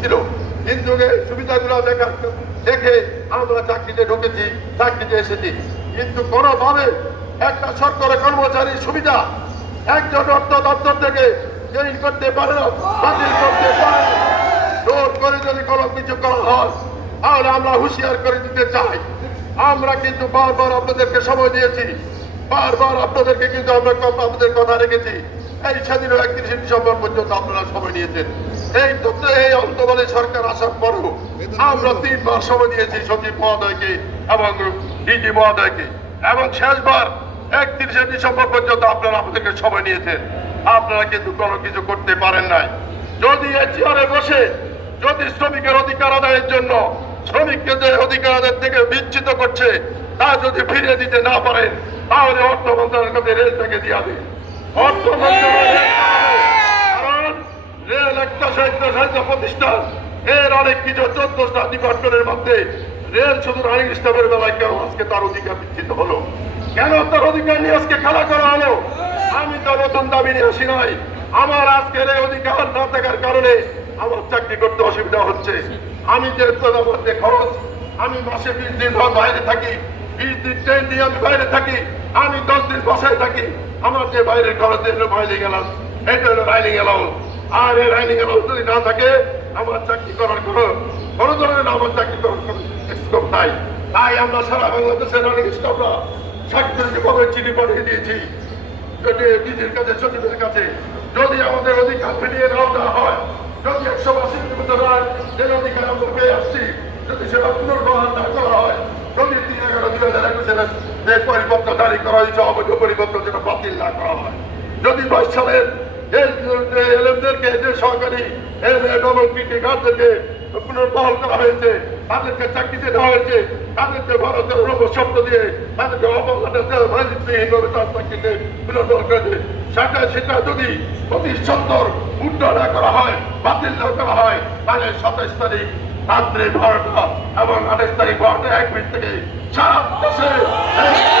ছিল। কিন্তু এই সুবিধাগুলো দেখা দেখে আমরা চাকরিতে ঢুকেছি, চাকরিতে এসেছি। কিন্তু কোনোভাবে একটা সরকারি কর্মচারীর সুবিধা একজন অর্থ দপ্তর থেকে জয়েন করতে পারে বাতিল করতে পারে জোর করে যদি কোনো কিছু করা হয়, তাহলে আমরা হুঁশিয়ার করে দিতে চাই। আমরা কিন্তু বারবার আপনাদেরকে সময় দিয়েছি। বারবার আপনাদেরকে কিন্তু আমরা আপনাদের কথা রেখেছি। এই স্বাধীন একত্রিশে ডিসেম্বর পর্যন্ত আপনারা সময় নিয়েছেন। এই তথ্য এই অন্তবলে সরকার আসার পরেও আমরা তিনবার সময় দিয়েছি সচিব মহোদয়কে এবং ডিজি মহোদয়কে। এবং শেষবার একত্রিশে ডিসেম্বর পর্যন্ত আপনারা আমাদেরকে সময় নিয়েছেন। আপনারা কিন্তু কোনো কিছু করতে পারেন নাই। যদি এ চেয়ারে বসে, যদি শ্রমিকের অধিকার আদায়ের জন্য শ্রমিককে যে অধিকার আদায় থেকে বিচ্ছিত করছে, তা যদি ফিরিয়ে দিতে না পারেন তাহলে অর্থ মন্ত্রণালয়ের কাছে রেল থেকে দিয়ে দিন অর্থ মন্ত্রণালয় কারণ রেল একটা প্রতিষ্ঠান। এর অনেক কিছু চোদ্দটা নিকটনের মধ্যে রেল শুধু রানিং স্টাফের বেলায় কেন আজকে তার অধিকার বিচ্ছিত হলো। কেন তার অধিকার নিয়ে আজকে খেলা করা হলো? আমি তো নতুন দাবি নিয়ে আসি নাই। আমার আজকের এই অধিকার না থাকার কারণে আমার চাকরি করতে অসুবিধা হচ্ছে। আমি যে খরচ আমি মাসে বিশ দিন বাইরে থাকি। বিশ দিন ট্রেন দিয়ে আমি বাইরে থাকি, আমি দশ দিন বাসায় থাকি, আমার যে বাইরের খরচ হলো বাইরে গেলাম। এটা হলো রাইনিং অ্যালাউন্স আর এই রাইনিং অ্যালাউন্স যদি না থাকে, আমার চাকরি করার কোনো কোনো ধরনের আমার চাকরি করার কোনো স্কোপ নাই। তাই আমরা সারা বাংলাদেশের অনেক স্টাফরা ভাবে চিঠি পাঠিয়ে দিয়েছি। নিজের কাছে, সচিবের কাছে। যদি আমাদের অধিকার ফিরিয়ে নাও দেওয়া হয়, যদি একশো আশি কিলোমিটার রায় যে অধিকার আমরা পেয়ে আসছি। যদি সেটা পুনর্বহাল না করা হয় হাজার একুশের যে পরিপত্র জারি করা হয়েছে, অবৈধ পরিপত্র যেটা বাতিল না করা হয়। যদি বাইশ এলএমদেরকে, যে সরকারি ডবল গার্ডদেরকে পুনর্বহাল করা হয়েছে, তাদেরকে চাকরিতে দেওয়া হয়েছে, তাদেরকে ভারতের রোগ শব্দ দিয়ে তাদেরকে অবহেলাহীনভাবে তার চাকরিতে পুনর্বহাল করেছে সেটা সেটা যদি অতি সত্তর উদ্ধার করা হয়, বাতিল না করা হয়, তাহলে সাতাইশ তারিখ রাত্রে বারোটা এবং আঠাইশ তারিখ বারোটা এক মিনিট থেকে সারা দেশে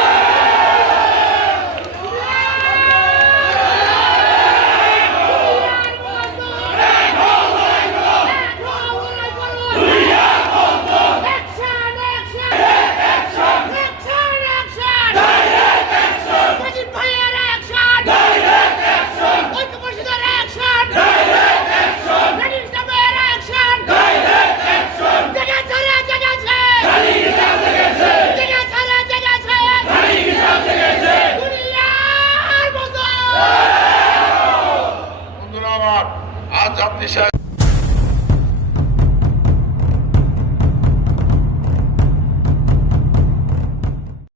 পর আজ আপনি